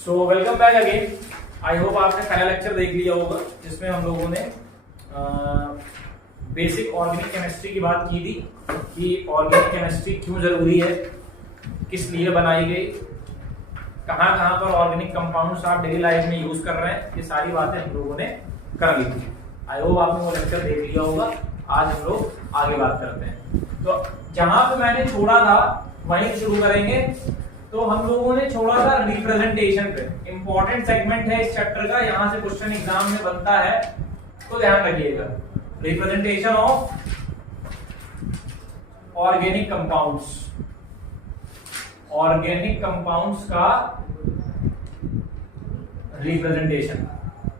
So welcome back again. I hope आपने पहला lecture देख लिया होगा जिसमें हम लोगों ने बेसिक ऑर्गेनिक केमिस्ट्री की बात की थी कि ऑर्गेनिक केमिस्ट्री क्यों जरूरी है, किस लिए बनाई गई, कहाँ कहाँ पर ऑर्गेनिक कंपाउंड्स आप डेली लाइफ में यूज कर रहे हैं, ये सारी बातें हम लोगों ने कर ली थी। आई होप आपने वो लेक्चर देख लिया होगा। आज हम लोग आगे बात करते हैं। तो जहां पे मैंने छोड़ा था वहीं शुरू करेंगे। तो हम लोगों ने छोड़ा था रिप्रेजेंटेशन पे। इंपॉर्टेंट सेगमेंट है इस चैप्टर का, यहां से क्वेश्चन एग्जाम में बनता है, तो ध्यान रखिएगा। Representation of organic compounds, organic compounds का रिप्रेजेंटेशन,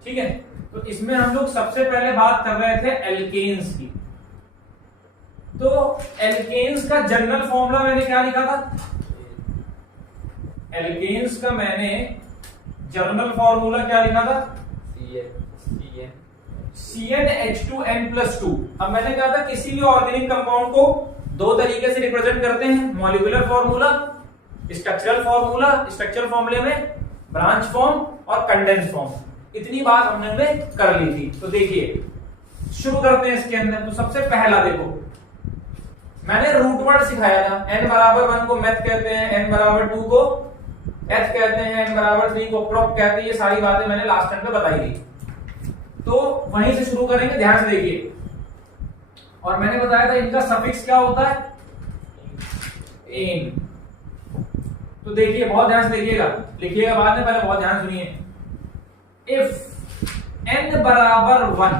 ठीक है। तो इसमें हम लोग सबसे पहले बात कर रहे थे एल्केन्स की। तो एल्केन्स का जनरल फॉर्मूला मैंने क्या लिखा था? एल्केन्स का मैंने जनरल फॉर्मूला क्या लिखा था? CnH2n+2। अब मैंने कहा था किसी भी ऑर्गेनिक कंपाउंड को दो तरीके से रिप्रेजेंट करते हैं, molecular formula, structural formula. Structural फॉर्मूले में ब्रांच फॉर्म और कंडेंस फॉर्म, इतनी बात हमने कर ली थी। तो देखिए शुरू करते हैं इसके अंदर। तो सबसे पहला देखो, मैंने रूट वर्ड सिखाया था। n=1 को मैथ कहते हैं, n=2 को एच कहते हैं, n=3 को प्रोप कहते हैं। ये सारी बातें मैंने लास्ट टाइम पे बताई थी। तो वहीं से शुरू करेंगे, ध्यान से देखिए। और मैंने बताया था इनका सफिक्स क्या होता है? एन। तो देखिए बहुत ध्यान से देखिएगा, लिखिएगा बाद में, पहले बहुत ध्यान सुनिए। इफ n=1,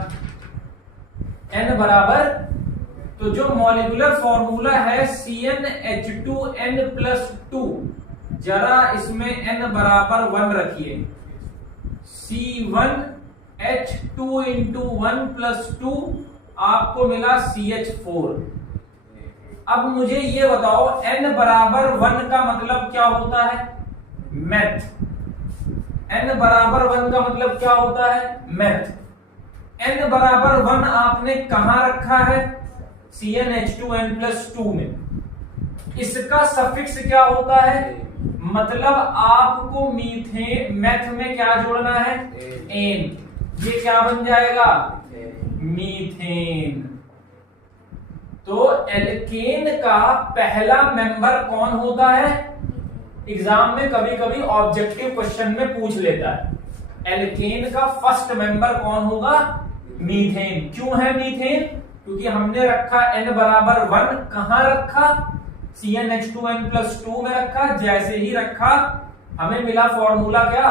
तो जो मॉलिक्यूलर फॉर्मूला है CnH2n+2, जरा इसमें n=1 रखिए। C1H2 × 1+2 आपको मिला CH4। अब मुझे ये बताओ n=1 का मतलब क्या होता है? मैथ। n=1 का मतलब क्या होता है? मैथ। n=1 आपने कहां रखा है? CnH2n+2 में। इसका सफिक्स क्या होता है? मतलब आपको मीथेन मैथ में क्या जोड़ना है? एन। ये क्या बन जाएगा? मीथेन। तो एल्केन का पहला मेंबर कौन होता है? एग्जाम में कभी कभी ऑब्जेक्टिव क्वेश्चन में पूछ लेता है। एल्केन का फर्स्ट मेंबर कौन होगा? मीथेन। क्यों है मीथेन? क्योंकि हमने रखा n=1, कहां रखा? CnH2n+2 में रखा। जैसे ही रखा हमें मिला फॉर्मूला क्या?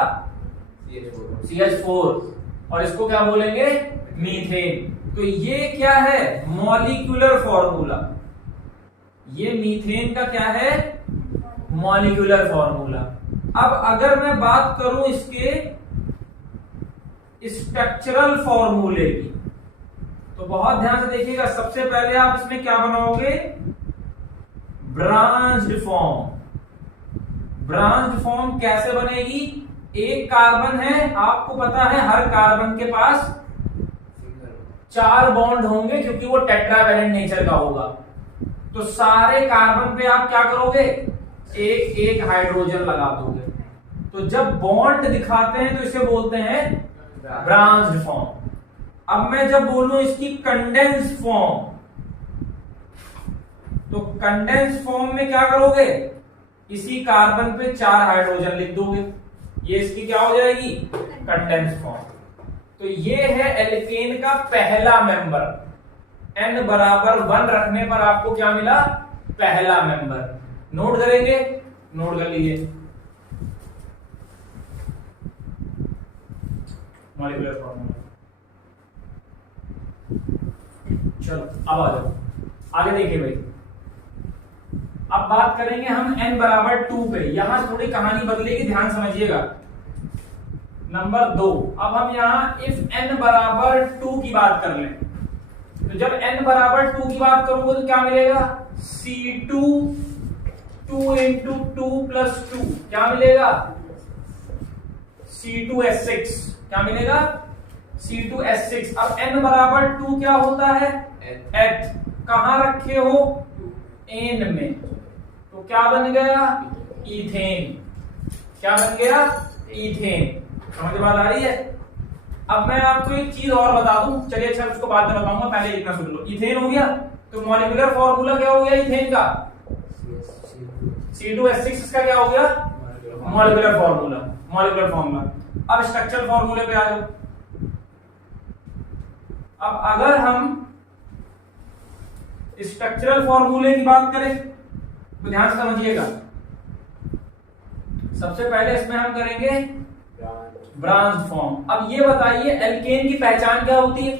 CH4। और इसको क्या बोलेंगे? मीथेन। तो ये क्या है? Molecular formula. ये मीथेन का क्या है? Molecular formula. अब अगर मैं बात करूं इसके स्ट्रक्चरल फॉर्मूले की, तो बहुत ध्यान से देखिएगा। सबसे पहले आप इसमें क्या बनाओगे? Branched form. ब्रांच्ड फॉर्म कैसे बनेगी? एक कार्बन है, आपको पता है हर कार्बन के पास 4 बॉन्ड होंगे क्योंकि वो टेट्रावैलेंट नेचर का होगा। तो सारे कार्बन पे आप क्या करोगे? एक एक हाइड्रोजन लगा दोगे। तो जब बॉन्ड दिखाते हैं तो इसे बोलते हैं ब्रांच्ड फॉर्म। अब मैं जब बोलूं इसकी कंडेंस फॉर्म, तो कंडेंस फॉर्म में क्या करोगे? इसी कार्बन पे 4 हाइड्रोजन लिख दोगे। ये इसकी क्या हो जाएगी? Condense form. तो ये है एल्केन का पहला मेंबर। n=1 रखने पर आपको क्या मिला? पहला मेंबर। नोट करेंगे? नोट कर लीजिए। Molecular formula. चलो अब आ जाओ, आगे देखिए भाई। अब बात करेंगे हम n=2 पे। यहां थोड़ी कहानी बदलेगी, ध्यान समझिएगा। नंबर 2, अब हम यहां इफ n=2 की बात कर लें, तो जब n=2 की बात करूंगा तो क्या मिलेगा? C2 2 × 2+2 क्या मिलेगा? C2H6। क्या मिलेगा? C2H6। अब n=2 क्या होता है? H। कहां रखे हो? N में। तो क्या बन गया? इथेन। क्या बन गया? इथेन। समझ में बात आ रही है? अब मैं आपको एक चीज और बता दूं, चलिए अच्छा उसको बाद में बताऊंगा, पहले इतना सुन लो। इथेन हो गया, तो मॉलिक्यूलर फार्मूला क्या हो गया इथेन का? C2H6। इसका क्या हो गया? Molecular formula. अब स्ट्रक्चरल फार्मूले पे आ जाओ। अब अगर हम स्ट्रक्चरल फार्मूले की बात करें तो ध्यान से समझिएगा। सबसे पहले इसमें हम करेंगे ब्रांच फॉर्म। अब ये बताइए एल्केन की पहचान क्या होती है?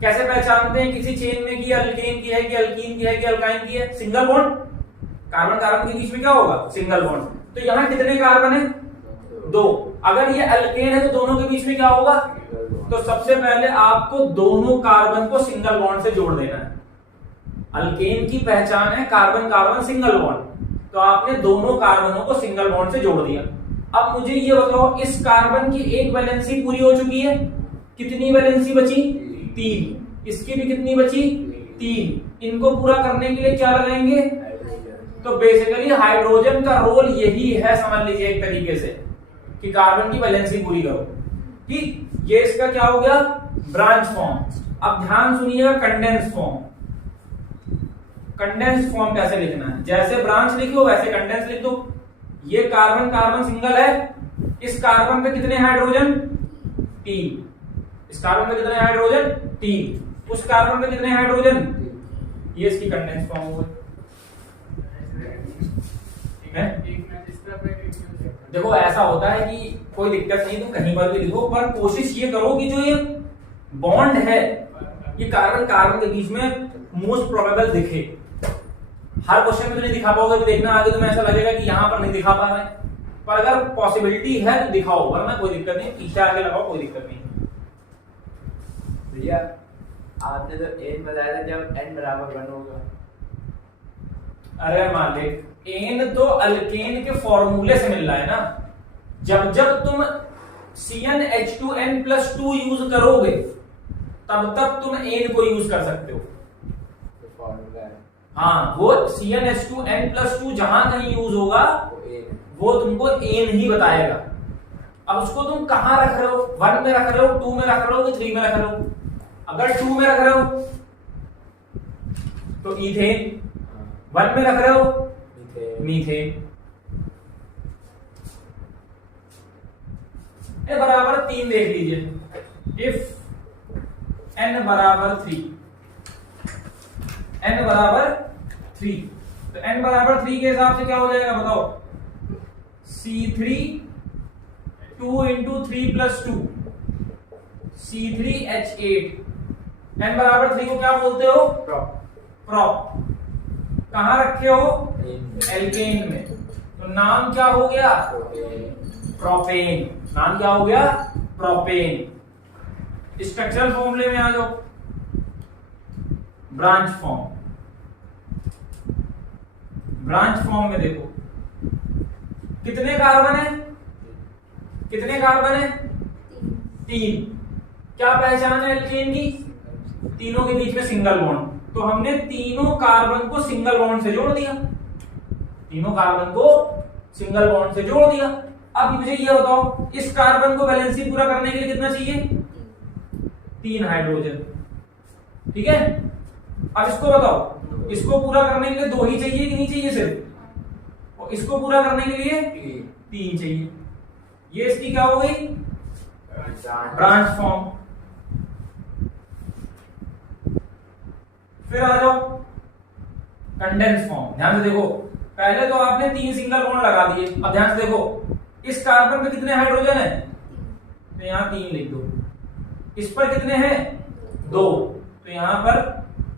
कैसे पहचानते हैं किसी चेन में कि अल्केन की है कि अल्कीन की है कि अल्काइन की है? सिंगल बॉन्ड, कार्बन कार्बन के बीच में क्या होगा? Single bond. तो यहां कितने कार्बन है? 2। अगर ये अल्केन है तो दोनों के बीच में क्या होगा? तो सबसे पहले आपको दोनों कार्बन को सिंगल बॉन्ड से जोड़ देना है। अल्केन की पहचान है कार्बन कार्बन सिंगल बॉन्ड, तो आपने दोनों कार्बनों को सिंगल बॉन्ड से जोड़ दिया। अब मुझे ये बताओ, इस कार्बन की एक वैलेंसी पूरी हो चुकी है, कितनी वैलेंसी बची? 3। इसकी भी कितनी बची? 3। इनको पूरा करने के लिए क्या लगाएंगे? तो बेसिकली हाइड्रोजन का रोल यही है, समझ लीजिए एक तरीके से, कि कार्बन की वैलेंसी पूरी करो। ठीक, ये इसका क्या हो गया? Branch form. अब ध्यान सुनिएगा, कंडेंस फॉर्म। कंडेंस फॉर्म कैसे लिखना है? जैसे ब्रांच लिखो वैसे कंडेंस लिख दो। ये कार्बन कार्बन सिंगल है, इस कार्बन पे कितने हाइड्रोजन? 3। इस कार्बन पे कितने हाइड्रोजन? 3। उस कार्बन पे कितने हाइड्रोजन? ये इसकी कंडेंस फॉर्म हो गई। ठीक है, देखो ऐसा होता है कि कोई दिक्कत नहीं, तुम कहीं पर भी लिखो, पर कोशिश ये करो कि जो ये बॉन्ड है ये कार्बन कार्बन के बीच में मोस्ट प्रोबेबल दिखे। हर क्वेश्चन में तो नहीं दिखा पाओगे, तो देखना आगे तुम्हें ऐसा लगेगा कि यहां पर नहीं दिखा पा रहे, पर अगर पॉसिबिलिटी है तो दिखाओ, वरना कोई दिक्कत नहीं, पीछे आगे लगाओ, कोई दिक्कत नहीं। भैया आपने तो एन बताया था जब n बराबर 1 होगा। अरे मालिक, एन तो अल्केन के फॉर्मूले से मिल रहा है ना। जब जब तुम CnH2n+2 यूज करोगे तब तक तुम एन को यूज कर सकते हो। तो फॉर्मूला है, हाँ, वो CnH2n+2 जहां कहीं यूज होगा वो तुमको एन ही बताएगा। अब उसको तुम कहां रख रहे हो? 1 में रख रहे हो, 2 में रख रहे हो कि 3 में रख रहे हो? अगर 2 में रख रहे हो तो इथेन, 1 में रख रहे हो मीथेन। ए बराबर 3 देख लीजिए। इफ n बराबर 3, n बराबर 3, तो n बराबर 3 के हिसाब से क्या हो जाएगा बताओ? C3 2 into 3 plus 2 C3H8। n बराबर 3 को क्या बोलते हो? प्रॉप। कहां रखे हो? एल्केन में, तो नाम क्या हो गया? प्रोपेन। नाम क्या हो गया? प्रोपेन। स्ट्रक्चरल फॉर्मूले में आ जाओ। Branch form. ब्रांच फॉर्म में देखो कितने कार्बन है? कितने कार्बन है? 3। क्या पहचान है एल्केन की? तीनों के बीच में सिंगल बॉन्ड, तो हमने तीनों कार्बन को सिंगल बॉन्ड से जोड़ दिया। तीनों कार्बन को सिंगल बॉन्ड से जोड़ दिया। अब मुझे ये बताओ, इस कार्बन को वैलेंसी पूरा करने के लिए कितना चाहिए? 3 हाइड्रोजन। ठीक है, अब इसको बताओ, इसको पूरा करने के लिए 2 ही चाहिए कि नहीं चाहिए सिर्फ? और इसको पूरा करने के लिए 3 चाहिए। ये इसकी क्या हो गई? Branch form. फिर आ जाओ कंडेंस फॉर्म। ध्यान से देखो, पहले तो आपने 3 सिंगल बॉन्ड लगा दिए। अब ध्यान से देखो, इस कार्बन पे कितने हाइड्रोजन है? तो यहां 3 लिख दो। इस पर कितने हैं? 2, तो यहां पर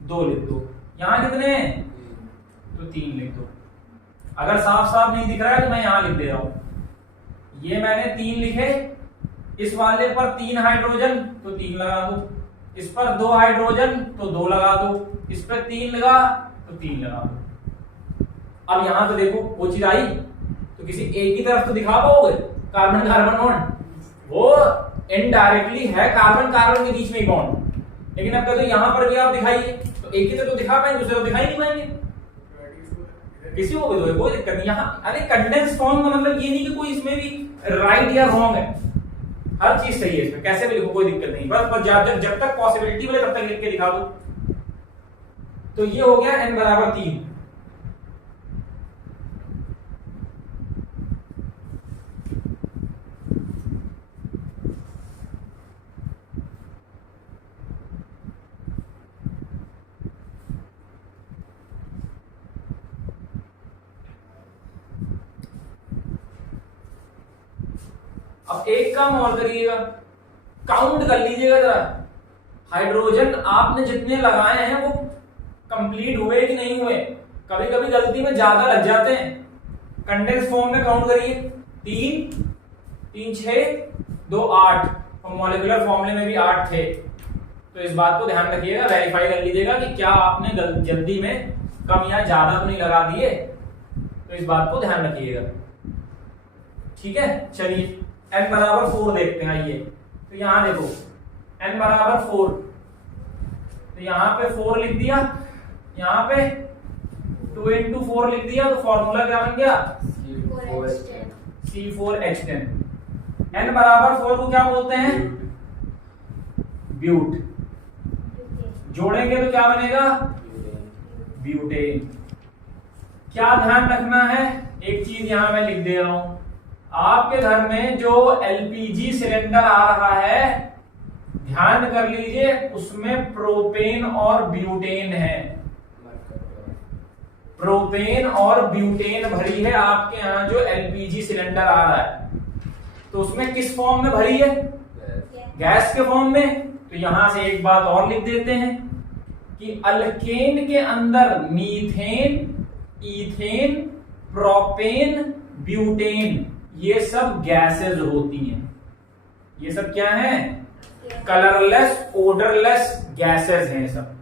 2 लिख दो। यहां कितने हैं? तो 3 लिख दो। अगर साफ साफ नहीं दिख रहा है तो मैं यहां लिख दे रहा हूं। ये मैंने 3 लिखे, इस वाले पर 3 हाइड्रोजन तो 3 लगा दो, इस पर 2 हाइड्रोजन तो 2 लगा दो, इस पर 3 लगा तो 3 लगा दो। अब यहां तो देखो वो चीज आई, तो किसी एक ही तरफ तो दिखा पाओगे कार्बन कार्बन बॉन्ड? वो इनडायरेक्टली है कार्बन कार्बन के बीच में ही बॉन्ड, लेकिन अब तो यहां पर भी आप दिखाइए, तो एक ही तरफ तो दिखा पाएंगे, दूसरे तो दिखाई नहीं पाएंगे। किसी को भी दो, कोई दिक्कत नहीं। यहाँ अरे कंडेंस फॉर्म का मतलब ये नहीं कि कोई इसमें भी राइट या रॉन्ग है, हर चीज सही है इसमें, कैसे भी लिखो कोई दिक्कत नहीं, बस जब तक पॉसिबिलिटी बोले तब तक लिख के दिखा दो। तो ये हो गया n बराबर 3। अब एक काम और करिएगा, काउंट कर लीजिएगा जरा, हाइड्रोजन आपने जितने लगाए हैं वो कंप्लीट हुए कि नहीं हुए। कभी कभी गलती में ज्यादा लग जाते हैं। कंडेंस फॉर्म में काउंट करिए, 3 3 6 2 8, और मॉलिक्यूलर फॉर्मूले में भी 8 थे। तो इस बात को ध्यान रखिएगा, वेरीफाई कर लीजिएगा कि क्या आपने जल्दी में कम या ज्यादा तो नहीं लगा दिए, तो इस बात को ध्यान रखिएगा। ठीक है, चलिए n बराबर 4 देखते हैं। आइए, तो यहां देखो n बराबर 4, तो यहां पे 4 लिख दिया, यहां पे 2 into 4 लिख दिया, तो फॉर्मूला क्या बन गया? C4H10। n बराबर 4 को क्या बोलते हैं? ब्यूट। जोड़ेंगे तो क्या बनेगा? ब्यूटेन। क्या ध्यान रखना है, एक चीज यहां मैं लिख दे रहा हूं, आपके घर में जो एलपीजी सिलेंडर आ रहा है, ध्यान कर लीजिए उसमें प्रोपेन और ब्यूटेन है। प्रोपेन और ब्यूटेन भरी है आपके यहाँ जो एलपीजी सिलेंडर आ रहा है, तो उसमें किस फॉर्म में भरी है? गैस के फॉर्म में। तो यहां से एक बात और लिख देते हैं कि अल्केन के अंदर मीथेन, इथेन, प्रोपेन, ब्यूटेन, ये सब गैसेस होती हैं। ये सब क्या है? कलरलेस, ओडरलेस गैसेस हैं सब।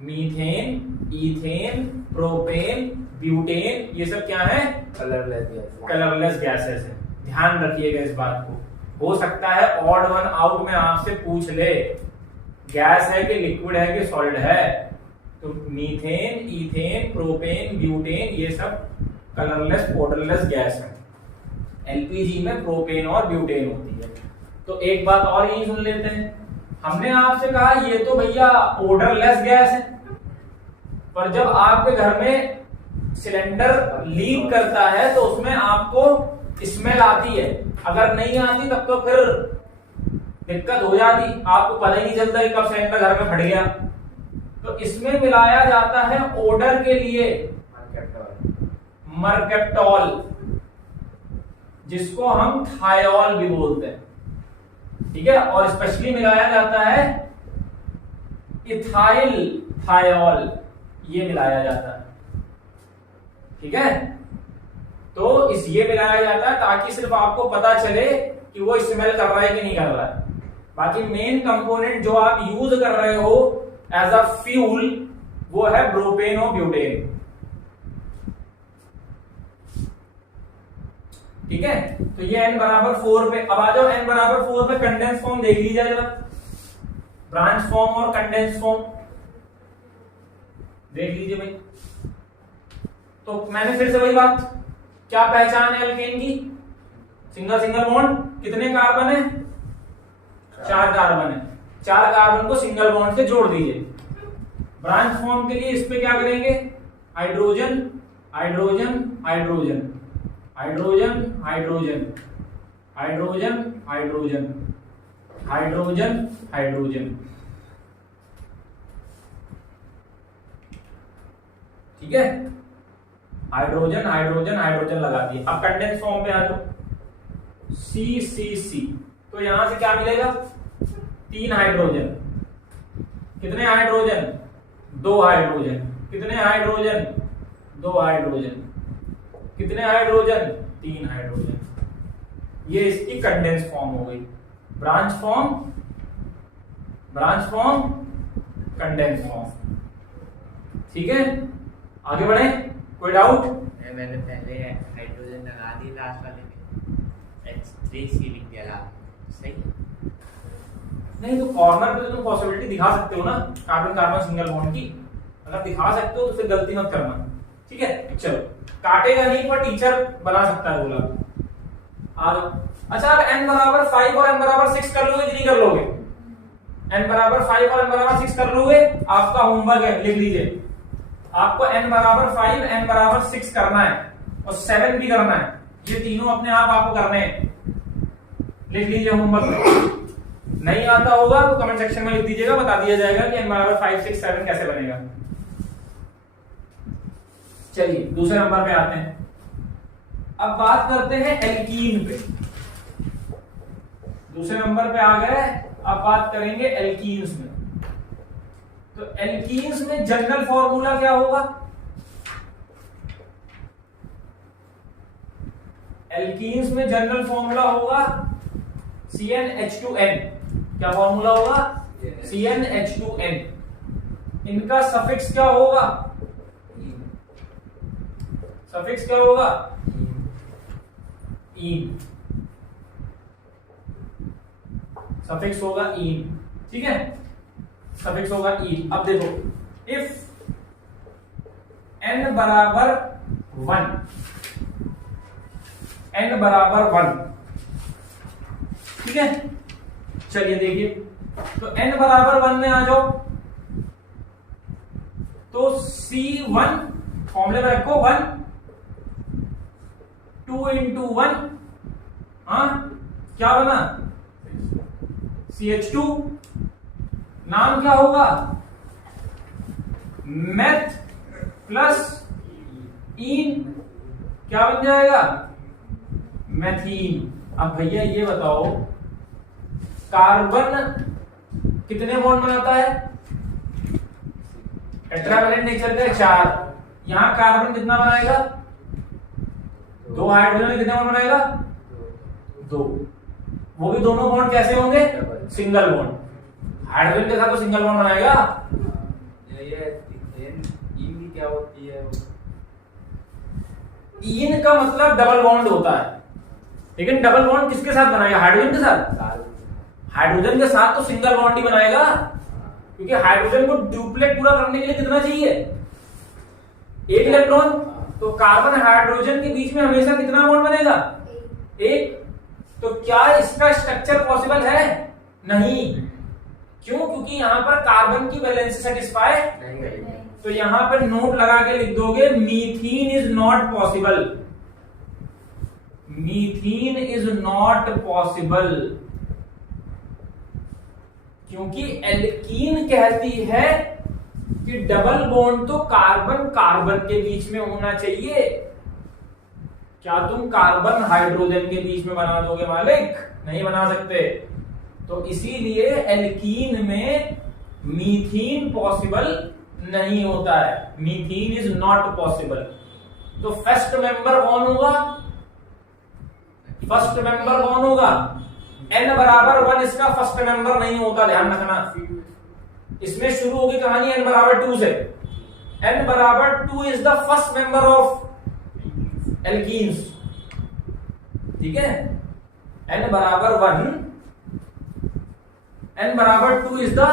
मीथेन, इथेन, प्रोपेन, ब्यूटेन, ये सब क्या है? कलरलेस गैसेस है। ध्यान रखिएगा इस बात को। हो सकता है ऑड वन आउट में आपसे पूछ ले गैस है कि लिक्विड है कि सॉलिड है, तो मीथेन, इथेन, प्रोपेन, ब्यूटेन, ये सब कलरलेस, ओडरलेस गैस है। एलपीजी में प्रोपेन और ब्यूटेन होती है। तो एक बात और यही सुन लेते हैं, हमने आपसे कहा ये तो भैया ओडरलेस गैस है, पर जब आपके घर में सिलेंडर लीक करता है तो उसमें आपको स्मेल आती है। अगर नहीं आती तब तो फिर दिक्कत हो जाती, आपको पता ही नहीं चलता कि कब सिलेंडर घर में फट गया। तो इसमें मिलाया जाता है ओडर के लिए मर्केप्टॉल, जिसको हम थायोल भी बोलते हैं। ठीक है, और स्पेशली मिलाया जाता है इथाइल थायोल, ये मिलाया जाता है। ठीक है, तो ये मिलाया जाता है ताकि सिर्फ आपको पता चले कि वो स्मेल कर रहा है कि नहीं कर रहा है। बाकी मेन कंपोनेंट जो आप यूज कर रहे हो एज अ फ्यूल वो है प्रोपेन और ब्यूटेन। ठीक है, तो ये n बराबर 4 पे। अब आ जाओ n बराबर 4 पे कंडेंस फॉर्म देख लीजिए जरा, ब्रांच फॉर्म और कंडेंस फॉर्म देख लीजिए भाई। तो मैंने फिर से वही बात, क्या पहचान है अल्केन की? सिंगल सिंगल बॉन्ड, कितने कार्बन है? 4 कार्बन है। 4 कार्बन को सिंगल बॉन्ड से जोड़ दीजिए। ब्रांच फॉर्म के लिए इस पे क्या करेंगे? Hydrogen, hydrogen, hydrogen, hydrogen, hydrogen, hydrogen, hydrogen, hydrogen, hydrogen. ठीक है, हाइड्रोजन, हाइड्रोजन, हाइड्रोजन लगा दिए। अब कंडेंस फॉर्म पे आ जाओ, CCC, तो यहां से क्या मिलेगा? 3 हाइड्रोजन। कितने हाइड्रोजन? 2 हाइड्रोजन। कितने हाइड्रोजन? 2 हाइड्रोजन। कितने हाइड्रोजन? 3 हाइड्रोजन। ये इसकी कंडेंस फॉर्म हो गई। Branch form, branch form, condense form. ठीक है, आगे बढ़े, कोई डाउट? मैंने पहले हाइड्रोजन लगा दी लास्ट वाले में, H3C लिख दिया, सही? नहीं, तो कॉर्नर पे तो तुम पॉसिबिलिटी दिखा सकते हो ना कार्बन कार्बन सिंगल बॉन्ड की। अगर दिखा सकते हो तो फिर गलती मत करना। ठीक है, चलो काटेगा नहीं पर टीचर बना सकता है बोला। अच्छा अब n बराबर 5 और n बराबर 6 कर लोगे कि नहीं कर लोगे? n बराबर 5 और n बराबर 6 कर लोगे? आपका होमवर्क है, लिख लीजिए। आपको n बराबर 5 n बराबर 6 करना है और 7 भी करना है। ये तीनों अपने आप आपको करने हैं, लिख लीजिए होमवर्क में। नहीं आता होगा तो कमेंट सेक्शन में लिख दीजिएगा, बता दिया जाएगा कि n बराबर 5 6 7 कैसे बनेगा। चलिए दूसरे नंबर पे आते हैं। अब बात करते हैं एल्कीन पे। दूसरे नंबर पे आ गए, अब बात करेंगे एल्कीन्स में। तो एल्कीन्स में जनरल फॉर्मूला क्या होगा? एल्कीन्स में जनरल फॉर्मूला होगा CnH2n। क्या फॉर्मूला होगा? CnH2n। इनका सफिक्स क्या होगा? सफिक्स क्या होगा? इन। सफिक्स होगा इन, ठीक है, सफिक्स होगा इन। अब देखो, इफ n बराबर 1, n बराबर 1, ठीक है, चलिए देखिए, तो n बराबर 1 में आ जाओ। तो C1 फॉर्मूले में रखो 1, 2 into 1, हाँ क्या बना? CH2। नाम क्या होगा? मेथ प्लस इन, क्या बन जाएगा? मेथीन। अब भैया ये बताओ, कार्बन कितने बॉन्ड बनाता है? टेट्रावैलेंट नेचर का 4। यहां कार्बन कितना बनाएगा? 2 हाइड्रोजन में कितने बॉन्ड बनाएगा? 2। वो भी दोनों बॉन्ड कैसे होंगे? Single bond. हाइड्रोजन के साथ तो सिंगल बॉन्ड बनाएगा। इन क्या होती है? इन का मतलब डबल बॉन्ड होता है, लेकिन डबल बॉन्ड किसके साथ बनाएगा? हाइड्रोजन के साथ। हाइड्रोजन के साथ तो सिंगल बॉन्ड ही बनाएगा, क्योंकि हाइड्रोजन को ड्यूप्लेट पूरा करने के लिए कितना चाहिए? 1 इलेक्ट्रॉन। तो कार्बन हाइड्रोजन के बीच में हमेशा कितना बॉन्ड बनेगा? 1। तो क्या इसका स्ट्रक्चर पॉसिबल है? नहीं। क्यों? क्योंकि यहां पर कार्बन की वैलेंसी सेटिस्फाई नहीं। तो यहां पर नोट लगा के लिख दोगे, methene is not possible. Methene is not possible, क्योंकि एल्कीन कहती है कि डबल बॉन्ड तो कार्बन कार्बन के बीच में होना चाहिए। क्या तुम कार्बन हाइड्रोजन के बीच में बना दोगे मालिक? नहीं बना सकते। तो इसीलिए एल्कीन में मीथीन पॉसिबल नहीं होता है। मीथीन इज नॉट पॉसिबल। तो फर्स्ट मेंबर कौन होगा? फर्स्ट मेंबर कौन होगा? n बराबर 1 इसका फर्स्ट मेंबर नहीं होता, ध्यान रखना। इसमें शुरू होगी कहानी n बराबर 2 से। n बराबर 2 is the first member of alkenes, ठीक है। n बराबर 1, n बराबर 2 is the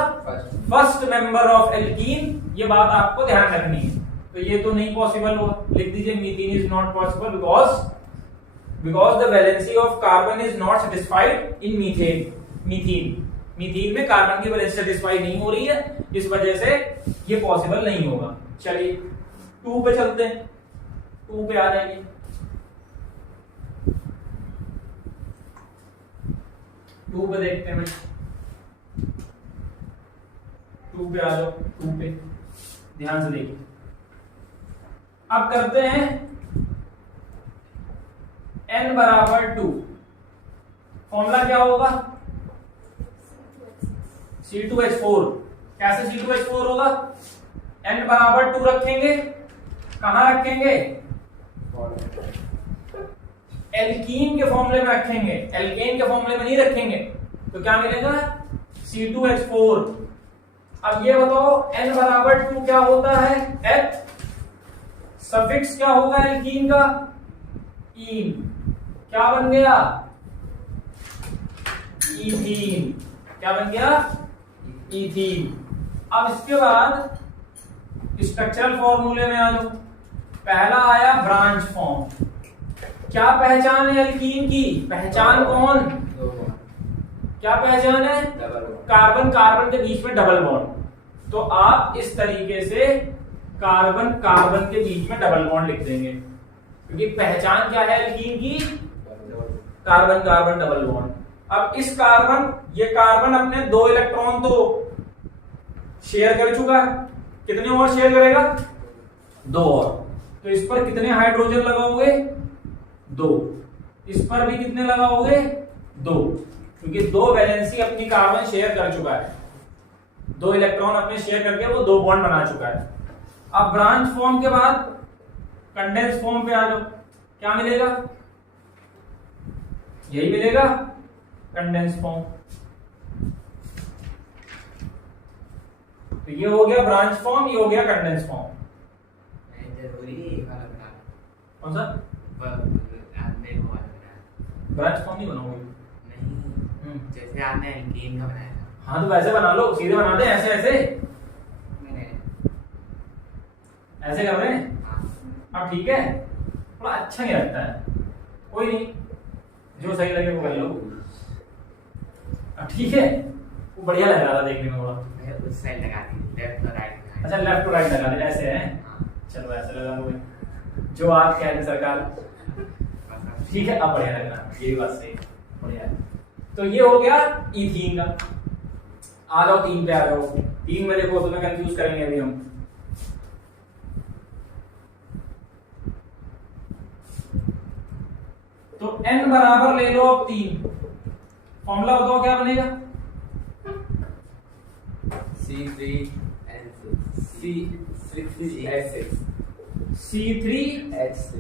first member of alkene. ये बात आपको ध्यान रखनी है। तो ये तो नहीं पॉसिबल होगा, लिख दीजिए methane is not possible because the valency of carbon is not satisfied in methane. Methane में कार्बन की वैलेंसी सेटिस्फाई नहीं हो रही है, इस वजह से ये पॉसिबल नहीं होगा। चलिए 2 पे चलते हैं, 2 पे आ जाएंगे। टू पे देखते हैं, 2 पे आ जाओ। 2 पे ध्यान से देखिए। अब करते हैं n बराबर 2। फॉर्मूला क्या होगा? C2H4। कैसे C2H4 होगा? n बराबर 2 रखेंगे, कहां रखेंगे? एल्कीन के फॉर्मूले में रखेंगे, एल्केन के फॉर्मूले में नहीं रखेंगे। तो क्या मिलेगा? C2H4। अब ये बताओ n बराबर 2 क्या होता है? H। सफिक्स क्या होगा एल्कीन का? ईन। क्या बन गया? इथीन। क्या बन गया? इथीन। अब इसके बाद स्ट्रक्चरल फॉर्मूले में आ जाओ। पहला आया ब्रांच फॉर्म। क्या पहचान है एल्कीन की? पहचान कौन? क्या पहचान है? कार्बन कार्बन के बीच में डबल बॉन्ड। तो आप इस तरीके से कार्बन कार्बन के बीच में डबल बॉन्ड लिख देंगे, क्योंकि पहचान क्या है एल्कीन की? Carbon carbon double bond. अब इस कार्बन, ये कार्बन अपने 2 इलेक्ट्रॉन तो शेयर कर चुका है, कितने और शेयर करेगा? 2 और। तो इस पर कितने हाइड्रोजन लगाओगे? 2। इस पर भी कितने लगाओगे? 2, क्योंकि 2 वैलेंसी अपनी कार्बन शेयर कर चुका है, 2 इलेक्ट्रॉन अपने शेयर करके वो 2 बॉन्ड बना चुका है। अब ब्रांच फॉर्म के बाद कंडेंस फॉर्म पे आ जाओ, क्या मिलेगा? यही मिलेगा, कंडेंस फॉर्म। तो ये हो गया ब्रांच फॉर्म, ये हो गया कंडेंस फॉर्म। कौन सा? ब्रांच फॉर्म नहीं बनाओगे? नहीं, जैसे आपने एल्कीन का बनाया था। हाँ तो वैसे बना लो, सीधे बना दे, ऐसे ऐसे ऐसे कर रहे हैं। हाँ। अब ठीक है, थोड़ा अच्छा नहीं लगता है, कोई नहीं, जो सही लगे वो कर लो। अब ठीक है, वो बढ़िया लग रहा था देखने में थोड़ा। उस साइड लगा दी, लेफ्ट और राइट। अच्छा, लेफ्ट टू राइट लगा दे, ऐसे है। चलो ऐसे लगा लो, जो आप कह रहे सरकार। ठीक है, अब बढ़िया लग रहा है, ये भी बात सही है, बढ़िया है। तो ये हो गया इथीन का। आ जाओ 3 पे, आ जाओ 3 में। देखो तुम्हें कंफ्यूज करेंगे अभी हम। तो n बराबर ले लो अब 3। फॉर्मूला बताओ क्या बनेगा? C3H6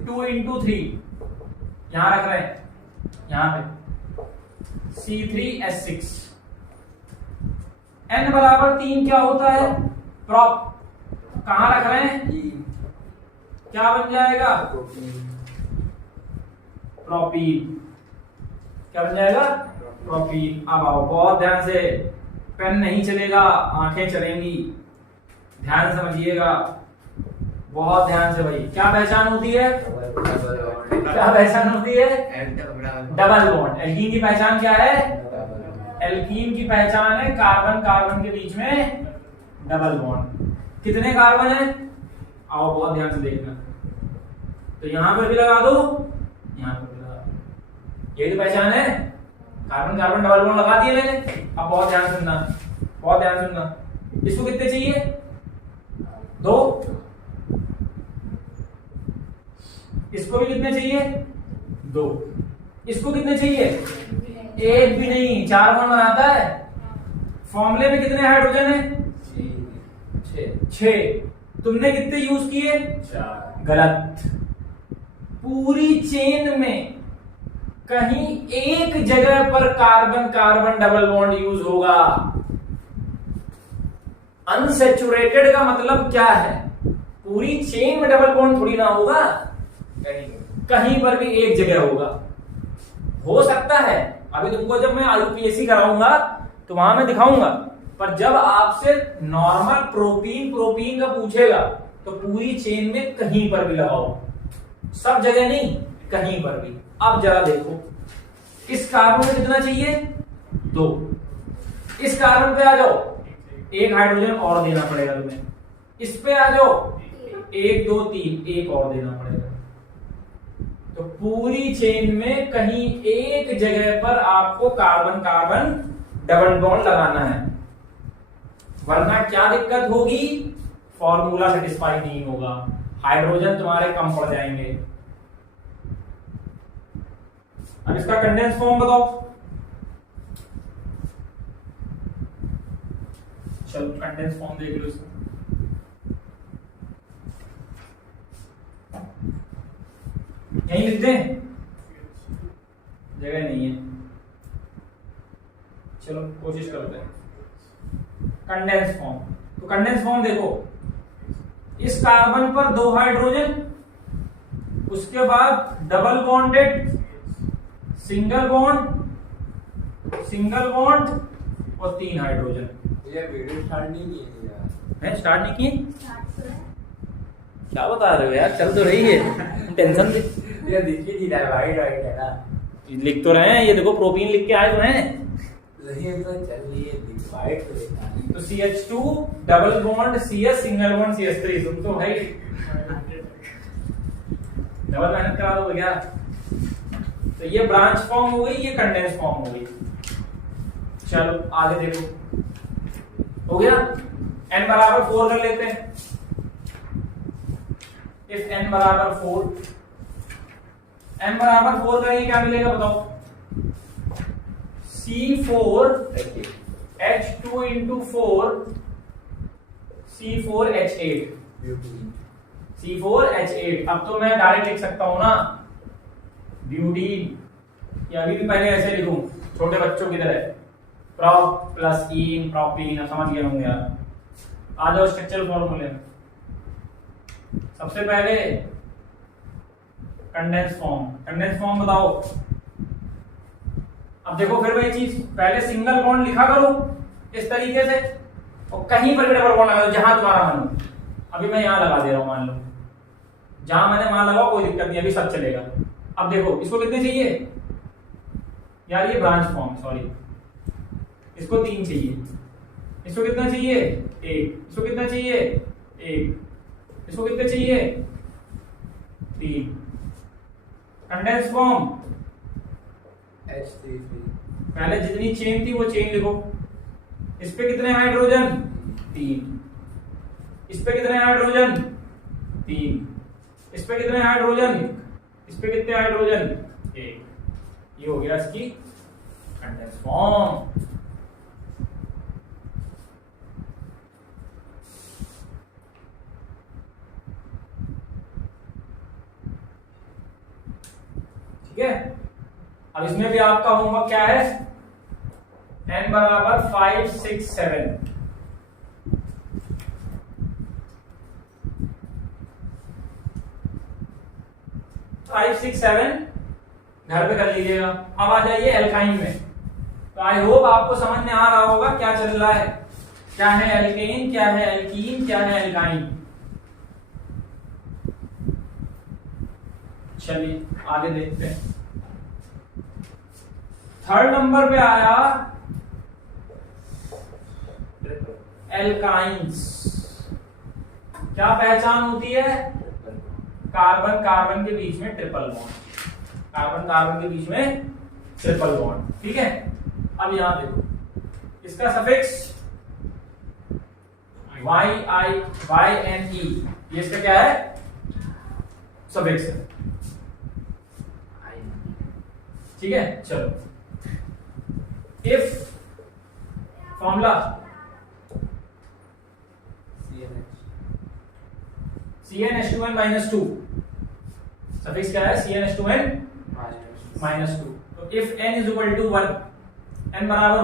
2 into 3 यहां रख रहे हैं, यहां पे C3H6। n बराबर 3 क्या होता है? प्रॉप। कहां रख रहे हैं? क्या बन जाएगा? प्रोपीन। क्या बन जाएगा? प्रोपीन। अब आओ, बहुत ध्यान से, पेन नहीं चलेगा, आंखें चलेंगी, ध्यान समझिएगा, बहुत ध्यान से भाई। क्या पहचान होती है? क्या पहचान होती है? Double bond. एल्कीन की पहचान क्या है? एल्कीन की पहचान है कार्बन कार्बन के बीच में डबल बॉन्ड। कितने कार्बन है? आओ बहुत ध्यान से देखना। तो यहां पर भी लगा दो, यहां पर भी लगा दो। यही तो पहचान है, कार्बन कार्बन डबल बॉन्ड लगा दिए मैंने। अब बहुत ध्यान सुनना, बहुत ध्यान सुनना। इसको कितने चाहिए? 2। इसको भी कितने चाहिए? 2। इसको कितने चाहिए? 1 भी नहीं, 4 बॉन्ड बनाता है। फॉर्मूले में कितने हाइड्रोजन है? 6। तुमने कितने यूज किए? 4। गलत। पूरी चेन में कहीं एक जगह पर carbon carbon double bond use होगा। अनसैचुरेटेड का मतलब क्या है? पूरी चेन में डबल बॉन्ड थोड़ी ना होगा, कहीं पर भी एक जगह होगा। हो सकता है, अभी तुमको जब मैं यूपीएससी कराऊंगा तो वहां मैं दिखाऊंगा, पर जब आपसे नॉर्मल प्रोपीन प्रोपीन का पूछेगा तो पूरी चेन में कहीं पर भी लगाओ, सब जगह नहीं, कहीं पर भी। अब जरा देखो, इस कार्बन में कितना चाहिए? 2। इस कार्बन पे आ जाओ, 1 हाइड्रोजन और देना पड़ेगा तुम्हें। इस पे आ जाओ, 1 2 3, 1 और देना पड़ेगा। तो पूरी चेन में कहीं एक जगह पर आपको कार्बन कार्बन डबल बॉन्ड लगाना है, वरना क्या दिक्कत होगी? फॉर्मूला सेटिस्फाई नहीं होगा, हाइड्रोजन तुम्हारे कम पड़ जाएंगे। अब इसका कंडेंस फॉर्म बताओ। चलो कंडेंस फॉर्म देख लो इसका। यहीं लिख दें, जगह नहीं है। चलो कोशिश करते हैं। कंडेंस फॉर्म, तो कंडेंस फॉर्म देखो, इस कार्बन पर 2 हाइड्रोजन, उसके बाद डबल बॉन्डेड, सिंगल बॉन्ड और 3 हाइड्रोजन। ये वीडियो स्टार्ट नहीं की है यार। है स्टार्ट नहीं की? क्या बता रहे हो यार, चल तो रही है, टेंशन दे। ये दिख ही नहीं रहा है, वाइट वाइट है ना। लिख तो रहे हैं, ये देखो प्रोपीन लिख के आए तो हैं। नहीं तो चल रही है, वाइट तो देखना नहीं। तो CH2 double bond CS single bond CH3, तुम तो भाई डबल मेहनत करा दो क्या। तो ये ब्रांच फॉर्म हो गई, ये कंडेंस फॉर्म हो गई। चलो आगे देखो, हो गया। n बराबर 4 कर लेते हैं। इफ n बराबर 4, n बराबर 4 करेंगे क्या मिलेगा बताओ। C4H2 into 4 C4H8 C4H8। अब तो मैं डायरेक्ट लिख सकता हूं ना ब्यूटीन, या अभी भी पहले ऐसे लिखूं छोटे बच्चों की तरह, प्रोप प्लस इन प्रोपीन, समझ गए होंगे आप। आ जाओ स्ट्रक्चरल फॉर्मूले में। सबसे पहले कंडेंस फॉर्म बताओ। अब देखो फिर वही चीज, पहले सिंगल बॉन्ड लिखा करो इस तरीके से, और कहीं पर भी डबल बॉन्ड लगा दो जहां तुम्हारा मन हो। अभी मैं यहां लगा दे रहा हूं, मान लो जहां मैंने मान लगाओ, कोई दिक्कत नहीं, अभी सब चलेगा। अब देखो इसको कितने चाहिए यार, ये ब्रांच फॉर्म, सॉरी, इसको 3 चाहिए। इसको कितना चाहिए 1, इसको कितना चाहिए 1, इसको कितने चाहिए 3। कंडेंस फॉर्म H33, पहले जितनी चेन थी वो चेन लिखो। इस पे कितने हाइड्रोजन 3, इस पे कितने हाइड्रोजन 3, इस पे कितने हाइड्रोजन, इस पे कितने हाइड्रोजन 1। ये हो गया इसकी कंडेंस फॉर्म। ठीक है। अब इसमें भी आपका होमवर्क क्या है, n बराबर 5 6 7। घर पे कर लीजिएगा। अब आ जाइए एल्काइन में। तो आई होप आपको समझ में आ रहा होगा क्या चल रहा है, क्या है एल्केन, क्या है एल्कीन, क्या है एल्काइन। चलिए आगे देखते हैं। 3rd नंबर पे आया एल्काइंस। क्या पहचान होती है, कार्बन कार्बन के बीच में ट्रिपल बॉन्ड, कार्बन कार्बन के बीच में ट्रिपल बॉन्ड। ठीक है। अब यहां देखो, इसका सफिक्स YNE, ये इसका क्या है सफिक्स है। ठीक है। चलो इफ फॉर्मूला CnH2n-2, सफिक्स क्या है CnH2n -2। तो if n is equal to 1, n बराबर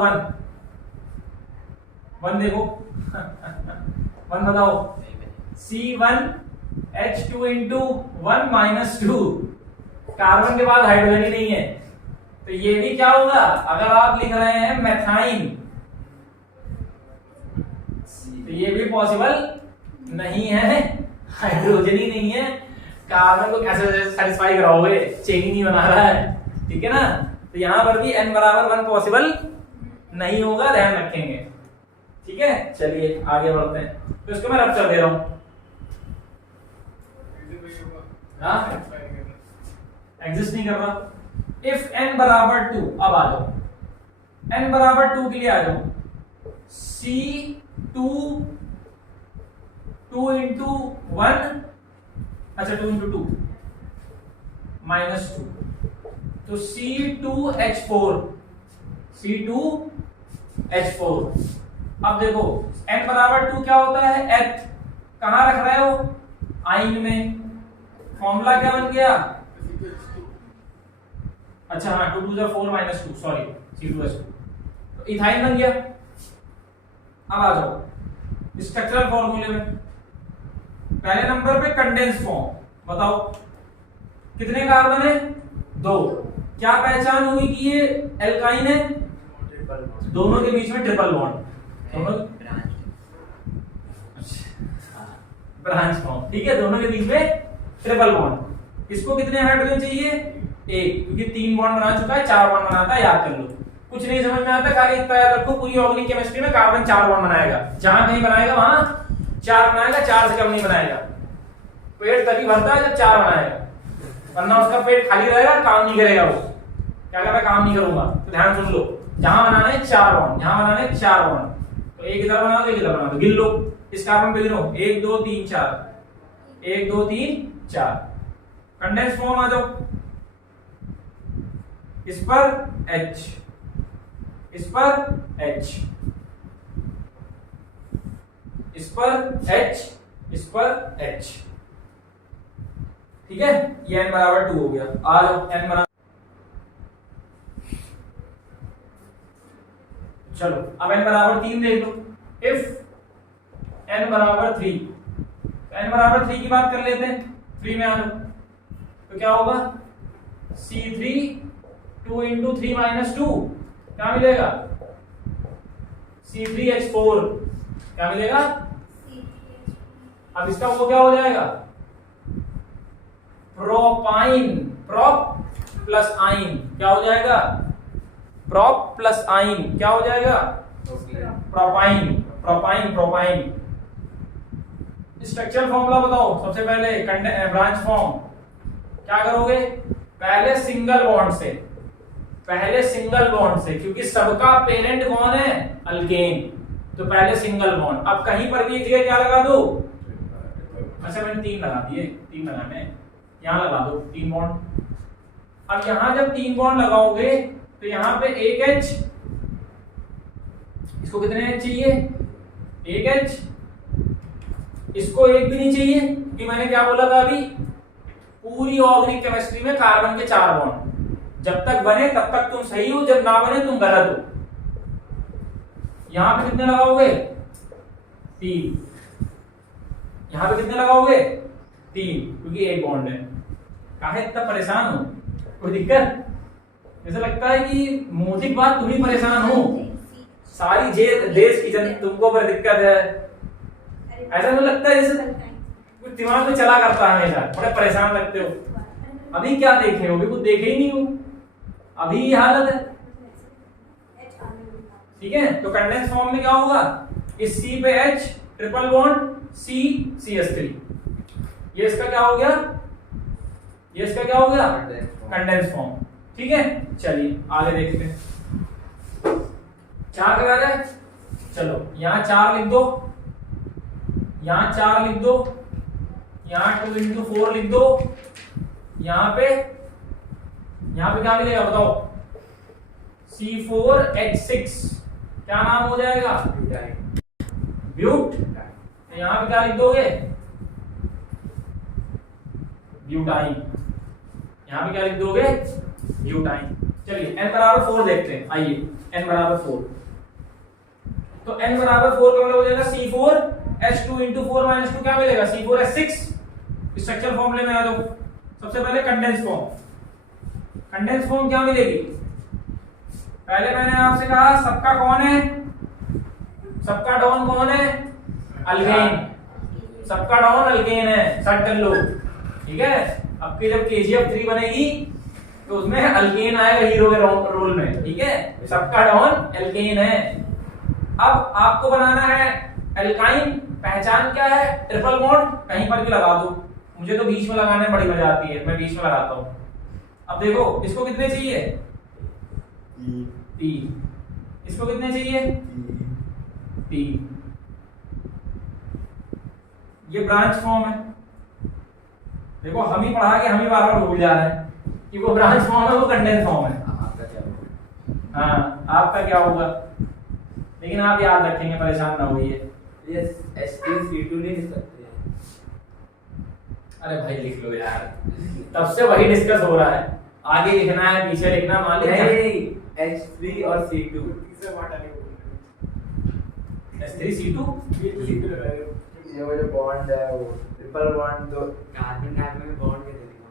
1 देखो 1 बताओ, C1H2 into 1 - 2। कार्बन के बाद हाइड्रोजन ही नहीं है, तो ये भी क्या होगा, अगर आप लिख रहे हैं मेथाइन, तो ये भी पॉसिबल नहीं है, हाइड्रोजन ही नहीं है। कार्बन को कैसे सेटिस्फाई कराओगे, चेन ही नहीं बना रहा है। ठीक है ना। तो यहां पर भी n बराबर 1 पॉसिबल नहीं होगा, ध्यान रखेंगे। ठीक है। चलिए आगे बढ़ते हैं। तो इसको मैं रब कर दे रहा हूं। एग्जिस्ट नहीं कर रहा। इफ n बराबर 2, अब आ जाओ n बराबर 2 के लिए आ जाओ। C2 2 into 1, अच्छा 2 into 2 -2, तो C2H4, C2H4। अब देखो n बराबर 2 क्या होता है, एथ कहां रख रहे हो, आइन में। फॉर्मूला क्या बन गया, अच्छा हाँ 2 2 4 -2, सॉरी C2H2, तो इथाइन बन गया। अब आ जाओ स्ट्रक्चरल फॉर्मूले में। पहले नंबर पे कंडेंस फॉर्म बताओ, कितने कार्बन है 2। क्या पहचान हुई कि ये एल्काइन है, दोनों के बीच में ट्रिपल बॉन्ड, दोनों ब्रांच फॉर्म, ठीक है। दोनों के बीच में ट्रिपल बॉन्ड। इसको कितने हाइड्रोजन चाहिए? एक, क्योंकि 3 बॉन्ड बना चुका है, 4 बॉन्ड बनाता है, याद कर लो। कुछ नहीं समझ में आता, खाली इतना याद रखो, पूरी ऑर्गेनिक केमिस्ट्री में कार्बन 4 बॉन्ड बनाएगा, जहां कहीं बनाएगा वहां 4 बनाएगा, 4 से कम नहीं बनाएगा। पेट तभी भरता है जब 4 बनाएगा, वरना उसका पेट खाली रहेगा, काम नहीं करेगा। वो क्या कह रहा है? काम नहीं करूंगा। तो ध्यान सुन लो, जहां बनाना है 4 बॉन्ड, जहां बनाना है 4 बॉन्ड, तो एक इधर बना दो, एक इधर बना दो, गिन लो। इस कार्बन पे गिनो, 1 2 3 4, 1 2 3 4। कंडेंस फॉर्म आ जाओ, इस पर H, इस पर H, इस पर H, इस पर H, ठीक है। ये n बराबर 2 हो गया। आ जाओ n बराबर, चलो अब n बराबर 3 देख लो। इफ n बराबर 3, n बराबर 3 की बात कर लेते हैं। 3 में आ जाओ, तो क्या होगा? C3 2 into 3 minus 2 क्या मिलेगा? C3H4 क्या मिलेगा? अब इसका वो क्या हो जाएगा? प्रोपाइन, प्रोप प्लस आइन क्या हो जाएगा? प्रोप प्लस आइन क्या हो जाएगा? Propyne, propyne, propyne. Structural formula बताओ सबसे पहले। ब्रांच फॉर्म क्या करोगे? पहले सिंगल बॉन्ड से, पहले सिंगल बॉन्ड से, क्योंकि सबका पेरेंट कौन है? अल्केन, तो पहले सिंगल बॉन्ड। अब कहीं पर भी एक जगह क्या लगा दो? अच्छा मैंने 3 लगा दिए, 3 लगाने, यहां लगा दो 3 बॉन्ड। अब यहां जब 3 बॉन्ड लगाओगे तो यहां पे एक H, इसको कितने H चाहिए? एक H, इसको एक भी नहीं चाहिए, क्योंकि मैंने क्या बोला था अभी? पूरी ऑर्गेनिक केमिस्ट्री में कार्बन के 4 बॉन्ड, जब तक बने तब तक तुम सही हो, जब ना बने तुम गलत हो। यहां पे कितने लगाओगे? 3। यहां पे कितने लगाओगे? 3, क्योंकि एक बॉन्ड है। काहे इतना परेशान हो? कोई दिक्कत? ऐसा लगता है कि मौलिक बात तुम ही परेशान हो, सारी देश की जन तुमको पर दिक्कत है। ऐसा नहीं लगता है जैसे कुछ दिमाग में चला करता है हमेशा, बड़े परेशान लगते हो। अभी क्या देखे हो? अभी कुछ देखे ही नहीं हो, अभी ये हालत है, ठीक है। तो कंडेंस फॉर्म में क्या होगा? इस C पे H, triple bond C, CH3, ये इसका क्या हो गया? ये इसका क्या हो गया? कंडेंस फॉर्म, ठीक है। चलिए आगे देखते हैं। 4 करा जाए, चलो यहां 4 लिख दो, यहां 4 लिख दो, यहां 2 into 4 लिख दो, यहां पे क्या मिलेगा बताओ? C4H6 क्या नाम हो जाएगा? ब्यूट। यहां पे क्या लिख दोगे? ब्यूटाइन। यहां पे क्या लिख दोगे? ब्यूटाइन। चलिए n बराबर 4 देखते हैं, आइए n बराबर 4, तो n बराबर 4 का मतलब हो जाएगा C4H2 into 4 minus 2 क्या मिलेगा? C4H6। स्ट्रक्चरल फॉर्मूले में आ जाओ। सबसे पहले कंडेंस फॉर्म, कंडेंस फॉर्म क्या मिलेगी? पहले मैंने आपसे कहा सबका कौन है? सबका डॉन कौन है? अल्केन। सबका डॉन अल्केन है, सेट कर लो, ठीक है। अब की जब KGF 3 बनेगी तो उसमें अल्केन आएगा हीरो के रोल में, ठीक है। सबका डॉन अल्केन है। अब आपको बनाना है एल्काइन, पहचान क्या है? ट्रिपल बॉन्ड, कहीं पर भी लगा दो, मुझे तो बीच में लगाने में बड़ी मजा आती है, मैं बीच में लगाता हूं। अब देखो इसको कितने चाहिए? 3। इसको कितने चाहिए? 3। ये ब्रांच फॉर्म है। देखो हम ही पढ़ा के हम ही बार-बार भूल जा रहे हैं कि वो ब्रांच फॉर्म है, वो कंडेंस फॉर्म है। आपका क्या होगा? हाँ आपका क्या होगा, लेकिन आप याद रखेंगे, परेशान ना होइए। ये H3C2 नहीं लिख सकते? अरे भाई लिख लो यार, तब से वही डिस्कस हो रहा है, आगे लिखना है पीछे लिखना, मान लीजिए H3 और C2 H3C2 ये वो जो बॉन्ड है वो ट्रिपल बॉन्ड, तो कार्बन कार्बन में बॉन्ड के देगा,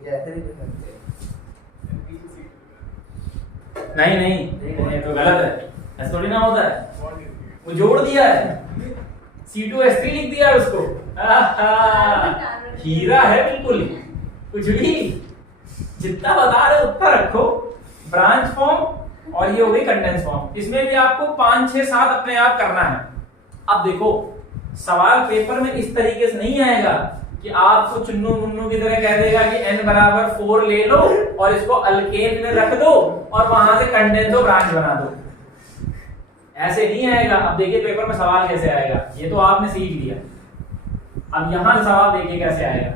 ये ऐसे नहीं लिख सकते। नहीं ये तो गलत है, ऐसा थोड़ी ना होता है, वो जोड़ दिया है, C2H3 लिख दिया उसको। हीरा है बिल्कुल, कुछ भी जितना बता रहे उतना रखो। ब्रांच फॉर्म और ये हो गई कंडेंस फॉर्म। इसमें भी आपको 5 6 7 अपने आप करना है। अब देखो सवाल पेपर में इस तरीके से नहीं आएगा कि आपको चुन्नू मुन्नू की तरह कह देगा कि n बराबर 4 ले लो और इसको अल्केन में रख दो और वहां से कंडेंसो ब्रांच बना दो। ऐसे नहीं आएगा। अब देखिए पेपर में सवाल कैसे आएगा, ये तो आपने सीख लिया। अब यहां से सवाल देखिए कैसे आएगा।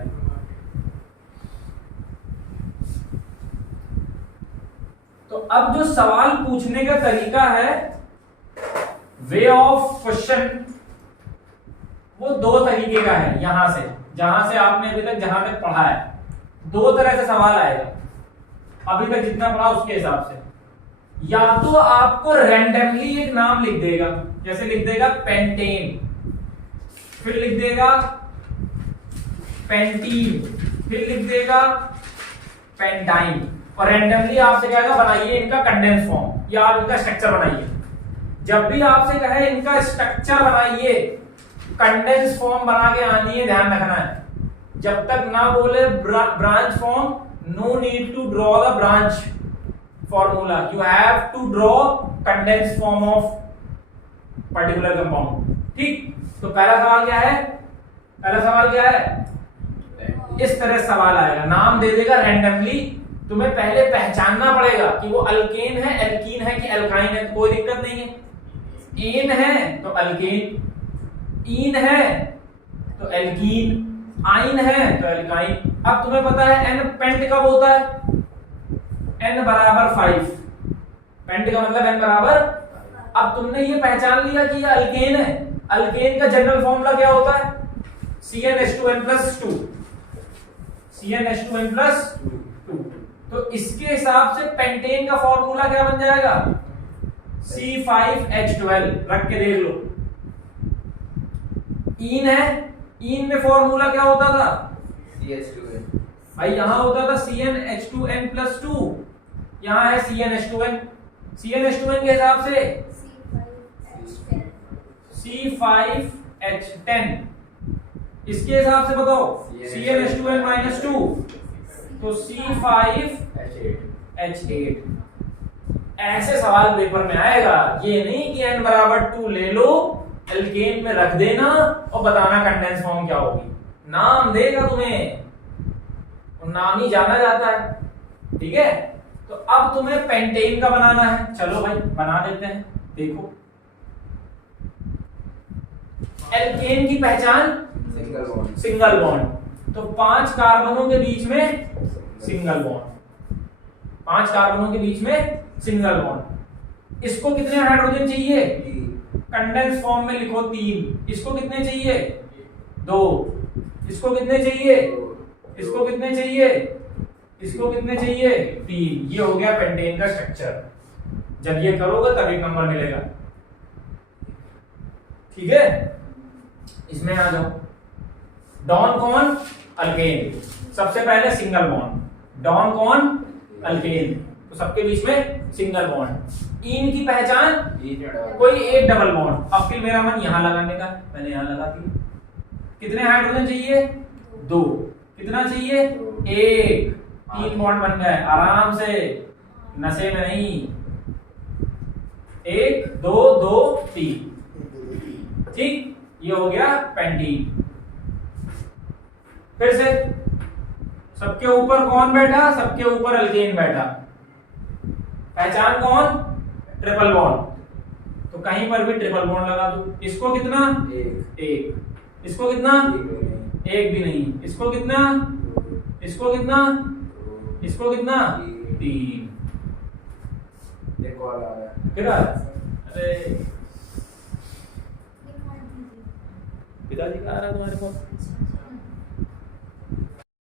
तो अब जो सवाल पूछने का तरीका है, वे ऑफ क्वेश्चन, वो 2 तरीके का है। यहां से जहां से आपने अभी तक जहां तक पढ़ा है 2 तरह से सवाल आएगा अभी तक जितना पढ़ा उसके हिसाब से। या तो आपको रैंडमली एक नाम लिख देगा, जैसे लिख देगा पेंटेन, फिर लिख देगा पेंटीन, फिर लिख देगा पेंटाइन, और रैंडमली आपसे कहेगा बनाइए इनका कंडेंस फॉर्म या आप इनका स्ट्रक्चर बनाइए। जब भी आपसे कहे इनका स्ट्रक्चर बनाइए, कंडेंस फॉर्म बना के आनी है, ध्यान रखना है। जब तक ना बोले branch form, no need to draw the branch formula, you have to draw condense form of particular compound. ठीक, तो पहला सवाल क्या है? पहला सवाल क्या है? इस तरह सवाल आएगा, नाम दे देगा रैंडमली। तुम्हें पहले पहचानना पड़ेगा कि वो अल्केन है, एल्कीन है कि एल्काइन है, तो कोई दिक्कत नहीं है। एन है तो अल्केन, इन है तो एल्कीन, आइन है तो एल्काइन। अब तुम्हें पता है एन पेंट कब होता है? n बराबर 5, पेंट का मतलब n बराबर। अब तुमने ये पहचान लिया कि ये अल्केन है। अल्केन का जनरल फॉर्मूला क्या होता है? CnH2n+2, CnH2n+2। तो इसके हिसाब से पेंटेन का फॉर्मूला क्या बन जाएगा? C5H12, रख के देख लो। इन है, इन में फॉर्मूला क्या होता था? CH2n। भाई यहां होता था CnH2n+2, यहां है CnH2n। CnH2n के हिसाब से C5H10, इसके हिसाब से बताओ CnH2n-2 तो C5H8। ऐसे सवाल पेपर में आएगा। ये नहीं कि n बराबर 2 ले लो, एल्केन में रख देना और बताना कंडेंस फॉर्म क्या होगी। नाम देगा तुम्हें, नाम ही जाना जाता है। ठीक है, तो अब तुम्हें पेंटेन का बनाना है। चलो भाई बना देते हैं। देखो एल्केन की पहचान सिंगल बॉन्ड। तो 5 कार्बनों के बीच में सिंगल बॉन्ड, 5 कार्बनों के बीच में सिंगल बॉन्ड। इसको कितने हाइड्रोजन चाहिए? कंडेंस फॉर्म में लिखो 3। इसको कितने चाहिए? 2। इसको कितने चाहिए? इसको कितने चाहिए? इसको कितने चाहिए? 3। ये हो गया पेंटेन का स्ट्रक्चर। जब ये करोगे तब 1 नंबर मिलेगा। ठीक है, इसमें आ जाओ। डॉन कौन? अल्केन। सबसे पहले सिंगल बॉन्ड। डॉन कौन? अल्केन। तो सबके बीच में सिंगल बॉन्ड। इन की पहचान कोई एक डबल बॉन्ड। अब फिर मेरा मन यहां लगाने का, मैंने यहां लगा दिया। कितने हाइड्रोजन चाहिए? 2। कितना चाहिए? 1। 3 बॉन्ड बन गए आराम से, नशे में नहीं। 1 2 2 3। ठीक, ये हो गया पेंटीन। फिर से सबके ऊपर कौन बैठा? सबके ऊपर अल्केन बैठा। पहचान कौन? Triple bond. तो कहीं पर भी ट्रिपल बॉन्ड लगा दो। इसको कितना? 1। इसको कितना? 1 भी नहीं। इसको कितना? इसको कितना? इसको कितना? 3। फिर अरे पिताजी का आ रहा है तुम्हारे पास।